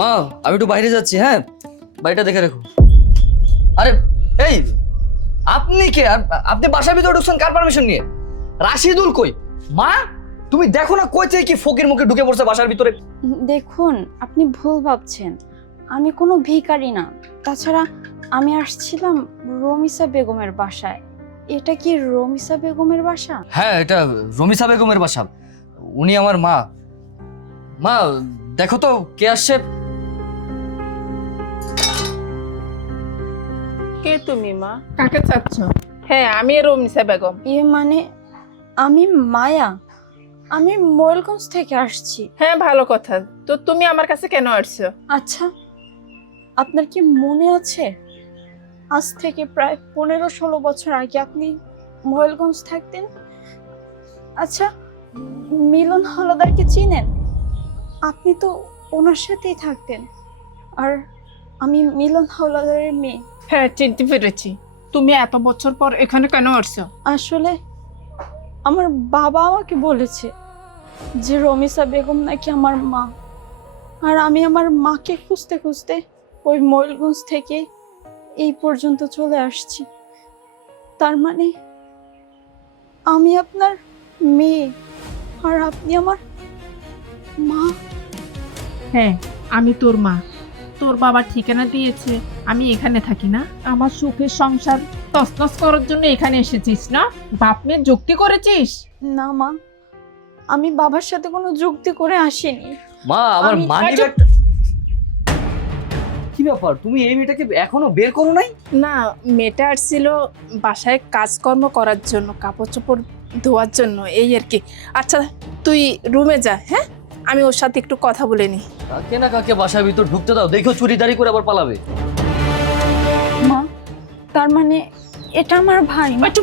মা আমি একটু বাইরে যাচ্ছি, হ্যাঁ বাড়িটা দেখে রেখো। আরে এই আপনি কে? আপনি বাসার ভিতরে ঢুকছেন কার পারমিশন নিয়ে? রাশিদুল কই? মা তুমি দেখো না কই থেকে কি ফকির মুখে ঢুকে পড়ছে বাসার ভিতরে। দেখুন, আপনি ভুল ভাবছেন, আমি কোনো ভিখারি না। তাছাড়া আমি আসছিলাম রমিসা বেগমের বাসায়। এটা কি রমিসা বেগমের বাসা? হ্যাঁ এটা রমিসা বেগমের বাসা, উনি আমার মা। মা দেখো তো কে আসছে। কে তুমি মা? কাকে চাচ্ছ? হ্যাঁ আমি রমিসা বেগম। মানে আমি মায়া, আমি ময়ূরগঞ্জ থেকে আসছি। হ্যাঁ ভালো কথা, তো তুমি আমার কাছে কেন আসছো? আচ্ছা, আপনার কি মনে আছে আজ থেকে প্রায় 15-16 বছর আগে আপনি ময়ূরগঞ্জ থাকতেন? আচ্ছা, মিলন হাওলাদারকে চিনেন? আপনি তো ওনার সাথেই থাকতেন, আর আমি মিলন হাওলাদারের মেয়ে। হ্যাঁ চিনতে পেরেছি। তুমি এত বছর পর এখানে কেন আসছো? আসলে আমার বাবা আমাকে বলেছে যে রমিসা বেগম নাকি আমার মা, আর আমি আমার মাকে খুঁজতে খুঁজতে ওই ময়ূরগঞ্জ থেকে এই পর্যন্ত চলে আসছি। তার মানে আমি আপনার মেয়ে আর আপনি আমার মা। হ্যাঁ আমি তোর মা। তোর বাবা ঠিকানা দিয়েছে, আমি এখানে থাকি না? আমার সুখের সংসার তছনছ করার জন্য এখানে এসেছিস না? বাপ মেয়ে যুক্তি করেছিস? না মা, আমি বাবার সাথে কোনো যুক্তি করে আসিনি। মা আমার আমি- মানি আচ্ছা। ব্যাগটা কি ব্যাপার, তুমি এই মেয়েটাকে এখনো বের করো নাই? না, মেয়েটা আসছিল বাসায় কাজকর্ম করার জন্য, কাপড় চোপড় ধোয়ার জন্য, এই আর কি। আচ্ছা তুই রুমে যা, হ্যাঁ আমি ওর সাথে একটু কথা বলে নি। কাকে না কাকে বাসার ভিতর ঢুকতে দাও, দেখো চুরিদারি করে আবার পালাবে। মা, তার মানে এটা আমার ভাই? মা, একটু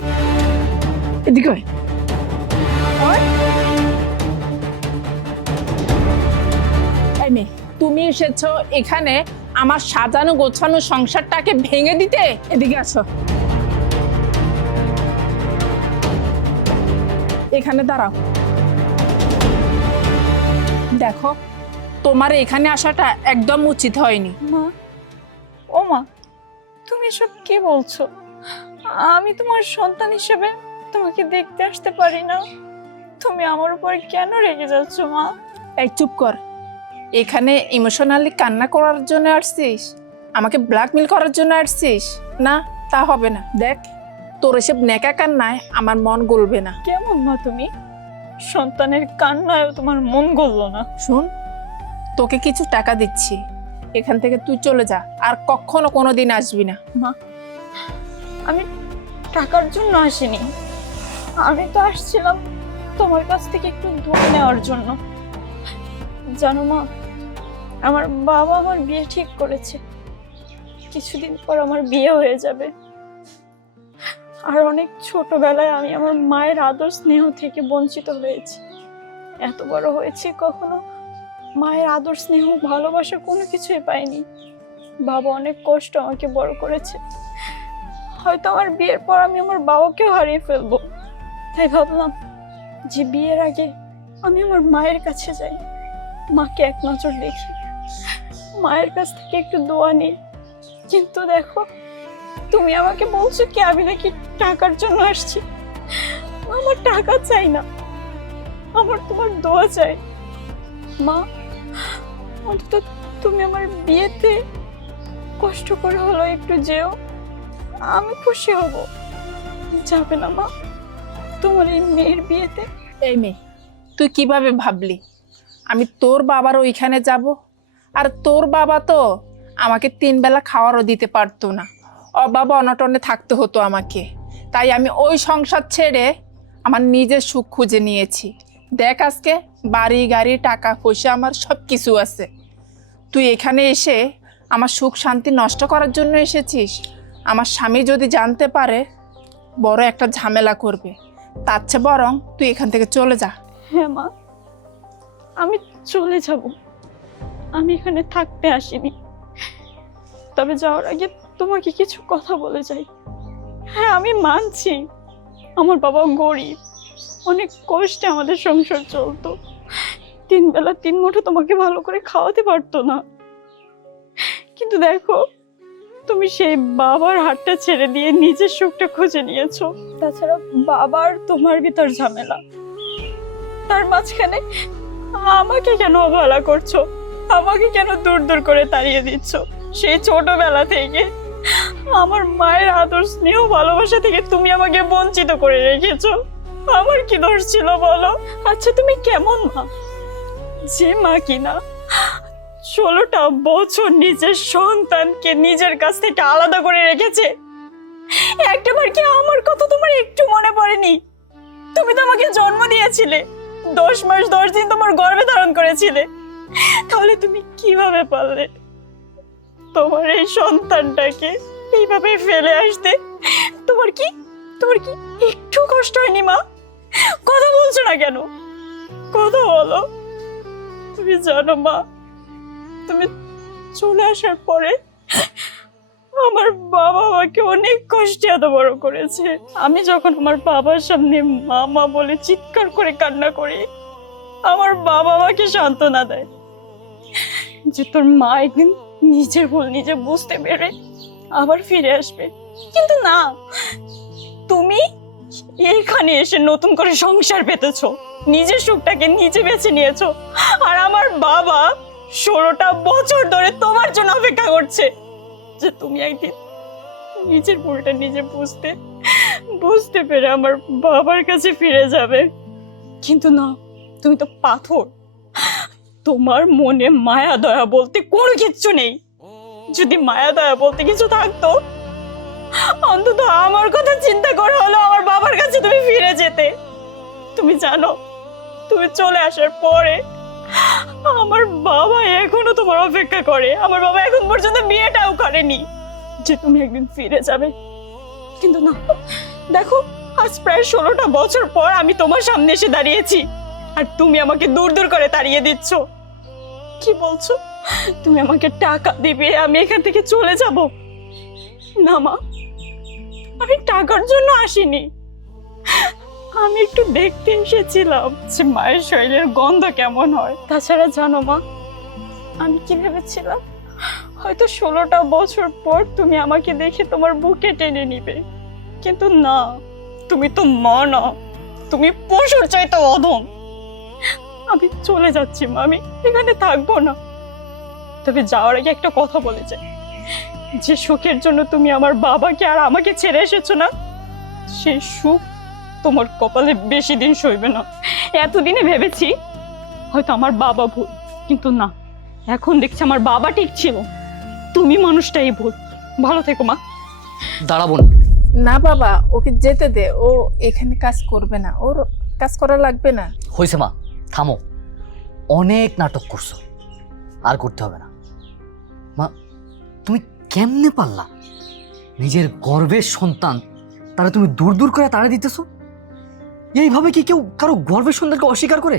এদিকে আয়। এই মেয়ে, তুমি এসেছো এখানে আমার সাজানো গোছানো সংসারটাকে ভেঙে দিতে? এদিকে আসো, এখানে দাঁড়াও। দেখো, তোমার এখানে আসাটা একদম উচিত হয়নি। মা, ও মা, তুমি এসব কি বলছো? আমি তোমার সন্তান হিসেবে তোমাকে দেখতে আসতে পারি না? তুমি আমার উপর কেন রেগে যাচ্ছ মা? এই চুপ কর। এখানে ইমোশনালি কান্না করার জন্য আসছিস? আমাকে ব্ল্যাকমেল করার জন্য আসছিস? না, তা হবে না। দেখ, তোর এসব নেকা কান্নায় আমার মন গলবে না। কেমন মা তুমি? সন্তানের কান্নায়ও তোমার মন গললো না? শুন, তোকে কিছু টাকা দিচ্ছি, এখান থেকে তুই চলে যা, আর কখনো কোনোদিন আসবি না। মা, আমি টাকার জন্য আসিনি, আমি তো আসছিলাম তোমার কাছ থেকে একটু দোয়া নেওয়ার জন্য। জানো মা, আমার বাবা আমার বিয়ে ঠিক করেছে, কিছুদিন পর আমার বিয়ে হয়ে যাবে। আর অনেক ছোটবেলায় আমি আমার মায়ের আদর স্নেহ থেকে বঞ্চিত হয়েছি। এত বড় হয়েছি, কখনো মায়ের আদর স্নেহ ভালোবাসা কোনো কিছুই পাইনি। বাবা অনেক কষ্ট আমাকে বড় করেছে। হয়তো আমার বিয়ের পর আমি আমার বাবাকেও হারিয়ে ফেলবো, তাই ভাবলাম যে বিয়ের আগে আমি আমার মায়ের কাছে যাই, মাকে এক নজর দেখি, মায়ের কাছ থেকে একটু দোয়া নিই। কিন্তু দেখো, তুমি আমাকে বলছো কি আমি নাকি টাকার জন্য আসছি। আমার টাকা চাই না, আমার তোমার দোয়া চাই। মা, অন্তত তুমি আমার বিয়েতে কষ্ট করে হলো একটু যেও, আমি খুশি হব। যাবে না মা তোমার এই মেয়ের বিয়েতে? এই মেয়ে, তুই কিভাবে ভাবলি আমি তোর বাবার ওইখানে যাব? আর তোর বাবা তো আমাকে 3 বেলা খাওয়ারও দিতে পারতো না, অভাব অনটনে থাকতে হতো আমাকে। তাই আমি ওই সংসার ছেড়ে আমার নিজের সুখ খুঁজে নিয়েছি। দেখ আজকে বাড়ি গাড়ি টাকা পয়সা আমার সব কিছু আছে। তুই এখানে এসে আমার সুখ শান্তি নষ্ট করার জন্য এসেছিস? আমার স্বামী যদি জানতে পারে বড় একটা ঝামেলা করবে। তার চেয়ে বরং তুই এখান থেকে চলে যা। হ্যাঁ মা, আমি চলে যাব, আমি এখানে থাকতে আসিনি। তবে যাওয়ার আগে তোমাকে কিছু কথা বলে যাই। হ্যাঁ আমি মানছি আমার বাবা গরিব, অনেক কষ্টে আমাদের সংসার চলতো, 3 বেলা 3 মুঠো তোমাকে ভালো করে খাওয়াতে পারতো না। কিন্তু দেখো, তুমি সেই বাবার হাতটা ছেড়ে দিয়ে নিজের সুখটা খুঁজে নিয়েছো। তাছাড়া বাবার তোমার ভিতর ঝামেলা, তার মাঝখানে আমাকে কেন অবহেলা করছো? আমাকে কেন দূর দূর করে তাড়িয়ে দিচ্ছ? সেই ছোটবেলা থেকে আমার মায়ের আদর স্নেহ ভালোবাসা থেকে তুমি আমাকে বঞ্চিত করে রেখেছো। আমার কি দোষ ছিল বলো? আচ্ছা তুমি কেমন মা, যে মা কিনা 16টা বছর নিজের সন্তানকে নিজের কাছ থেকে আলাদা করে রেখেছে? একটাবার কি আমার কথা তোমার একটু মনে পড়েনি? তুমি তো আমাকে জন্ম দিয়েছিলে, 10 মাস 10 দিন তোমার গর্ভে ধারণ করেছিলে। তাহলে তুমি কিভাবে পারলে তোমার এই সন্তানটাকে এইভাবে ফেলে আসতে? তোমার কি একটু কষ্ট হয়নি মা? কথা বলছো না কেন? কথা বলো। তুমি জানো মা, তুমি চলে আসার পরে আমার বাবা আমাকে অনেক কষ্টে এত বড় করেছে। আমি যখন আমার বাবার সামনে মা মা বলে চিৎকার করে কান্না করি, আমার বাবা আমাকে সান্ত্বনা দেয় যে তোর মা একদিন নিজের ভুল নিজে বুঝতে পেরে আবার ফিরে আসবে। কিন্তু না, তুমি এইখানে এসে নতুন করে সংসার পেতেছো, নিজের সুখটাকে নিজে বেছে নিয়েছো। আর আমার বাবা 16টা বছর ধরে তোমার জন্য অপেক্ষা করছে যে তুমি একদিন নিজের ভুলটা নিজে বুঝতে পেরে আমার বাবার কাছে ফিরে যাবে। কিন্তু না, তুমি তো পাথর, তোমার মনে মায়া দয়া বলতে কোনো কিচ্ছু নেই। যদি মায়া দয়া বলতে কিছু থাকতো, অন্তত আমার কথা চিন্তা করে হলো আমার বাবার কাছে তুমি ফিরে যেতে। তুমি জানো, তুমি চলে আসার পরে আমার বাবা এখনো তোমার অপেক্ষা করে। আমার বাবা এখন পর্যন্ত বিয়েটাও করেনি যে তুমি একদিন ফিরে যাবে। কিন্তু না, দেখো আজ প্রায় 16টা বছর পর আমি তোমার সামনে এসে দাঁড়িয়েছি, আর তুমি আমাকে দূর দূর করে তাড়িয়ে দিচ্ছ। কি বলছো? তুমি আমাকে টাকা দিবে, আমি এখান থেকে চলে যাব? না মা, আমি টাকার জন্য আসিনি। আমি একটু দেখতে এসেছিলাম যে মায়ের শরীরের গন্ধ কেমন হয়। তাছাড়া জানো মা, আমি কি ভেবেছিলাম হয়তো 16টা বছর পর তুমি আমাকে দেখে তোমার বুকে টেনে নিবে। কিন্তু না, তুমি তো মা না, তুমি পশুর চাইতে অধম। আমি চলে যাচ্ছি মা, আমি এখানে থাকবো না। তবে যাওয়ার আগে একটা কথা বলে যাই, যে সুখের জন্য তুমি আমার বাবাকে আর আমাকে ছেড়ে এসেছো না, সেই সুখ তোমার কপালে বেশি দিন সইবে না। এতদিনে ভেবেছি হয়তো আমার বাবা ভুল, কিন্তু না, এখন দেখছি আমার বাবা ঠিক ছিল, তুমি মানুষটাই ভুল। ভালো থেকো মা। দাঁড়াবো না বাবা, ওকে যেতে দে, ও এখানে কাজ করবে না, ওর কাজ করা লাগবে না। হয়েছে মা, থামো। অনেক নাটক করছো, আর করতে হবে না। মা, তুমি কেমনে পারলা নিজের গর্ভের সন্তান তারা তুমি দূর দূর করে তাড়া দিতেছো? এইভাবে কি কেউ কারো গর্ভের সন্তানকে অস্বীকার করে?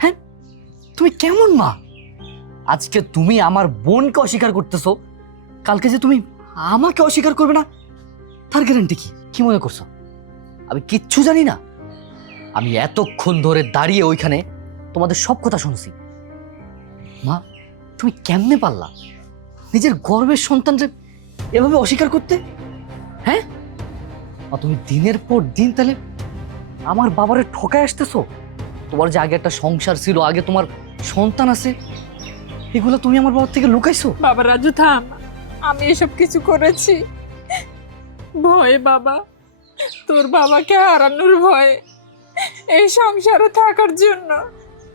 হ্যাঁ, তুমি কেমন মা? আজকে তুমি আমার বোনকে অস্বীকার করতেছো, কালকে যে তুমি আমাকে অস্বীকার করবে না তার গ্যারান্টি কি? কি মনে করছো আমি কিচ্ছু জানি না? আমি এতক্ষণ ধরে দাঁড়িয়ে ওইখানে তোমাদের সব কথা শুনছি। মা, তুমি কেমনে পারলা নিজের গর্ভের সন্তানকে এভাবে অস্বীকার করতে? হ্যাঁ মা, তুমি দিনের পর দিন তাহলে আমার বাবারে ঠকায় আসতেছো। তোমার যে আগে একটা সংসার ছিল, আগে তোমার সন্তান আছে, এগুলো তুমি আমার বাবার থেকে লুকাইছো। বাবা রাজু থাম, আমি এসব কিছু করেছি ভয় বাবা, তোর বাবাকে হারানোর ভয়ে, এই সংসারে থাকার জন্য,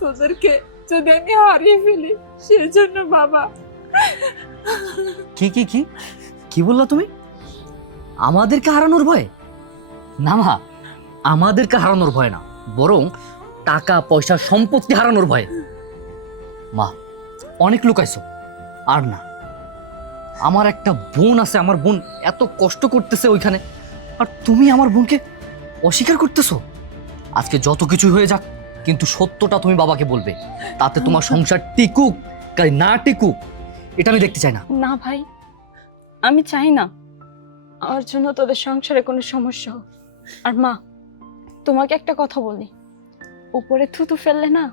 তোদেরকে যদি আমি হারিয়ে ফেলি সেজন্য বাবা। কি কি কি কি বললা তুমি? আমাদেরকে হারানোর ভয়? না মা, আমাদেরকে হারানোর ভয় না, বরং টাকা পয়সা সম্পত্তি হারানোর ভয়। মা, অনেক লুকাইছো, আর না। আমার একটা বোন আছে, আমার বোন এত কষ্ট করতেছে ওইখানে, আর তুমি আমার বোনকে অস্বীকার করতেছো। আজকে যত কিছু হয়ে যাক, কিন্তু সত্যটা তুমি বাবাকে বলবে, তাতে তোমার সংসার টিকুক কাই না টিকুক এটা আমি দেখতে চাই না। না ভাই, আমি চাই না আমার জন্য তোদের সংসারে কোনো সমস্যা হোক। আর মা, তোমাকে একটা কথা বলি, উপরে থুতু ফেললে না,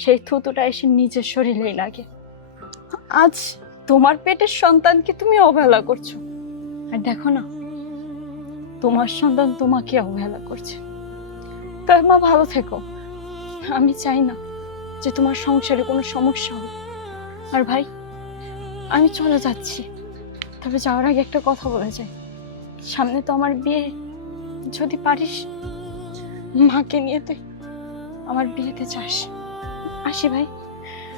সেই থুতুটা এসে নিজের শরীরেই লাগে। আজ তোমার পেটের সন্তানকে তুমি অবহেলা করছো, আর দেখো না তোমার সন্তান তোমাকে অবহেলা করছে। তাই মা ভালো থেকো। আমি চাই না যে তোমার সংসারে কোনো সমস্যা হোক। আর ভাই, আমি চলে যাচ্ছি, তবে যাওয়ার আগে একটা কথা বলে যাই। সামনে তো আমার বিয়ে, যদি পারিস মাকে নিয়ে তুই আমার বিয়েতে যাস। আসি ভাই।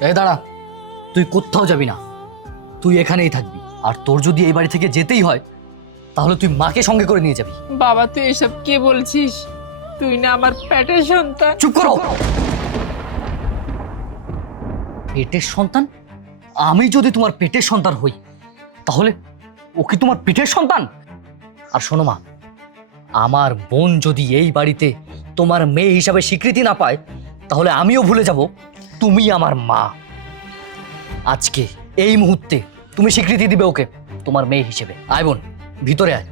এই দাঁড়া, তুই কোথাও যাবি না, তুই এখানেই থাকবি। আর তোর যদি এই বাড়ি থেকে যেতেই হয় তাহলে তুই মাকে সঙ্গে করে নিয়ে যাবি। বাবা তুই এসব কে বলছিস? তুই না আমার পেটের সন্তান। চুপ করো। পেটের সন্তান? আমি যদি তোমার পেটের সন্তান হই তাহলে ও কি তোমার পেটের সন্তান? আর শোনো মা, আমার বোন যদি এই বাড়িতে তোমার মেয়ে হিসাবে স্বীকৃতি না পায় তাহলে আমিও ভুলে যাব তুমি আমার মা। আজকে এই মুহূর্তে তুমি স্বীকৃতি দিবে ওকে তোমার মেয়ে হিসেবে। আয় বোন, ভিতরে আয়।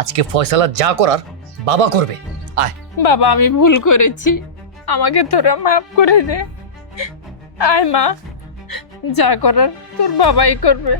আজকে ফয়সালা যা করার বাবা করবে। আয়। বাবা আমি ভুল করেছি, আমাকে তোরা মাফ করে দে। আয় মা, যা করার তোর বাবাই করবে।